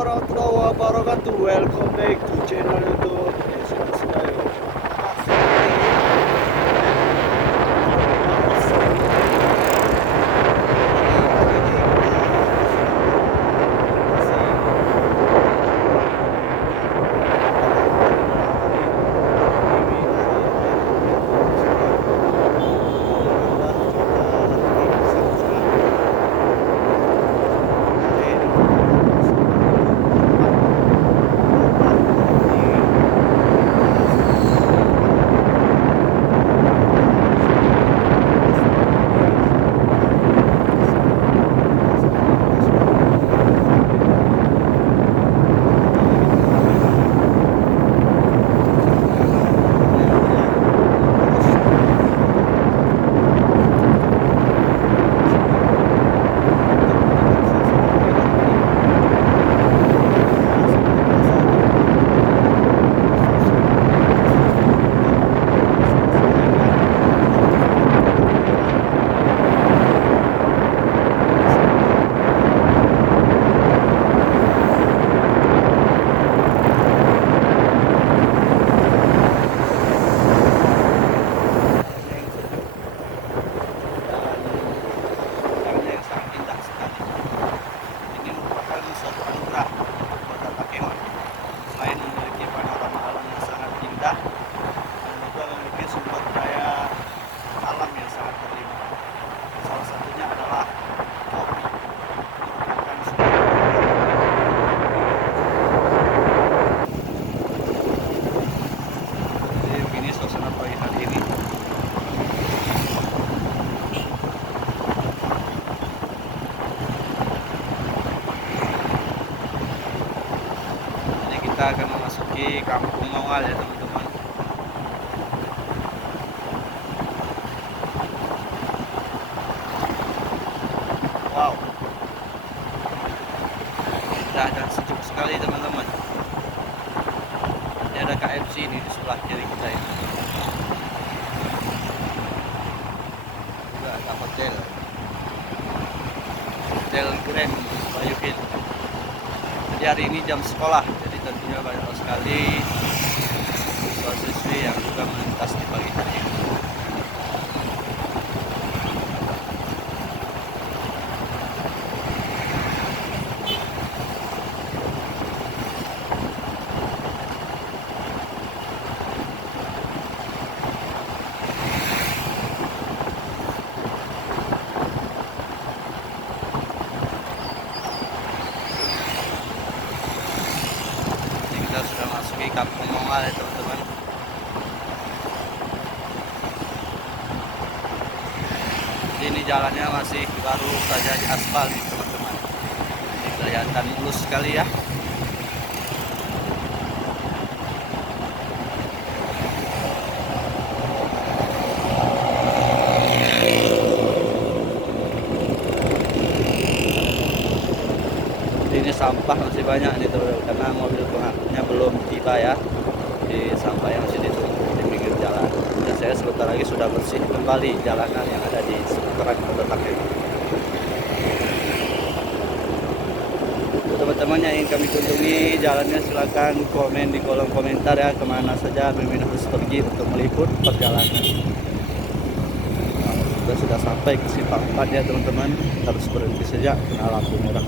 warahmatullahi wabarakatuh. Welcome back to channel YouTube Desa Sedayo. Kita akan memasuki Kampung Mawal ya teman-teman. Wow, indah dan sejuk sekali teman-teman. Ini ada KFC ini di sebelah kiri kita ya. Juga ada hotel Grand Bayou Hill. Jadi hari ini jam sekolah, jadi tentunya banyak sekali siswa-siswi yang juga melintas di pagi hari ini. Kita sudah masuki Kampung Mawal ya teman-teman. Ini jalannya masih baru saja di aspal nih teman-teman. Ini kelihatan mulus sekali ya. Ini sampah masih banyak nih teman-teman, karena mobil pengangkutnya belum tiba ya. Di sampah yang masih ditumpuk di pinggir jalan. Dan saya sebentar lagi sudah bersih kembali jalanan yang ada di seputaran Kota Takir. Teman-teman yang ingin kami kunjungi jalannya, silakan komen di kolom komentar ya, kemana saja Mimin harus pergi untuk meliput perjalanan. Nah, kita sudah sampai ke simpang 4 ya teman-teman, harus berhenti saja kena lampu merah.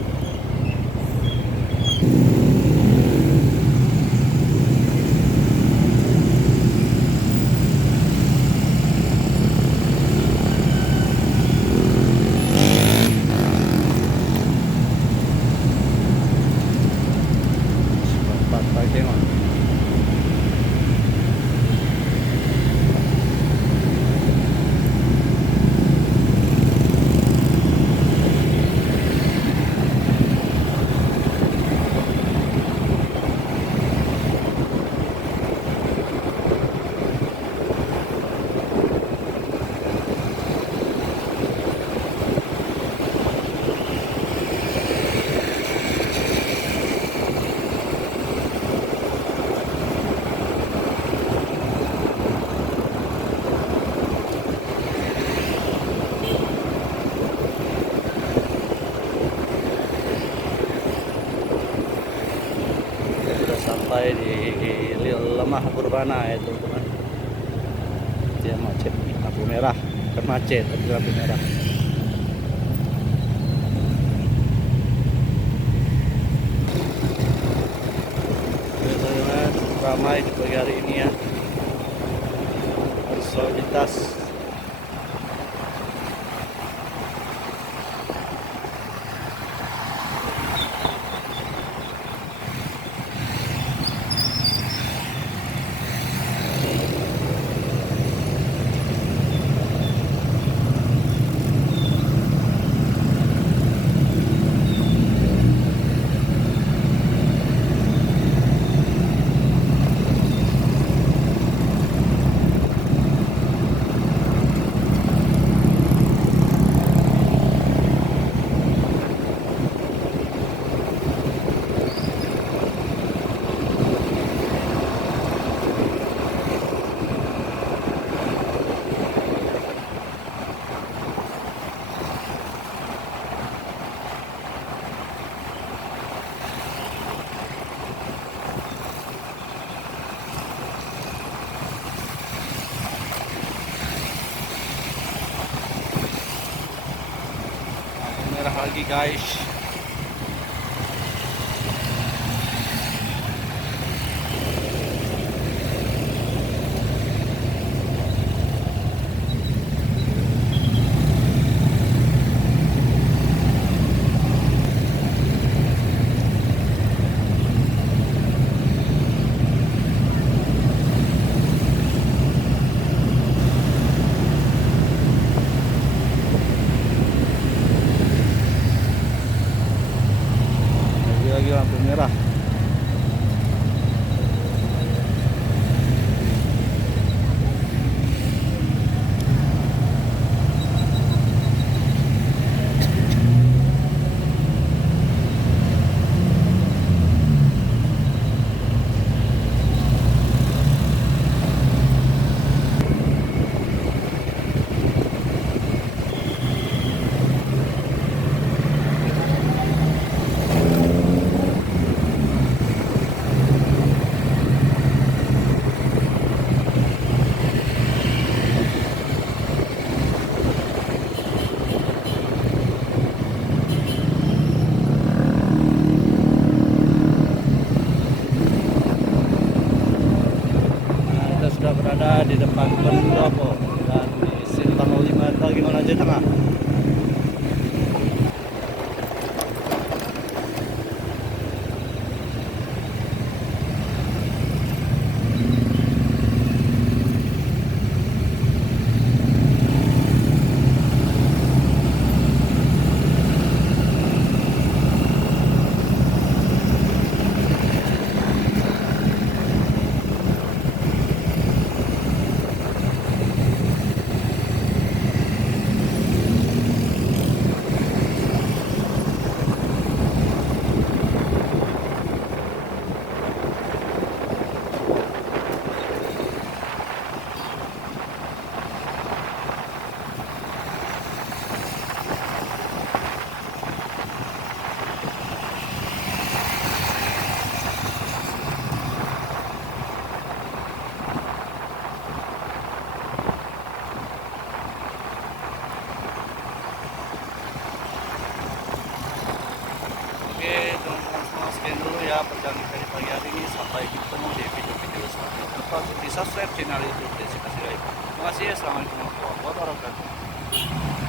sampai di Lemah Purbana ya teman-teman. Dia macet nih, lampu merah, kan macet tapi lampu merah. Teman-teman, ramai di pagi hari ini ya, arus lalu lintas. Merah lagi guys. Lagi lampu merah. Sudah berada di depan pendopo dan di Simpang 5 Gimana aja tengah. Oke teman-teman semua, sekian dulu ya perjalanan dari pagi hari ini. Sampai ketemu di video-video selanjutnya. Jangan lupa untuk di subscribe channel YouTube Desi Kasih. Terima kasih. Assalamualaikum warahmatullahi wabarakatuh.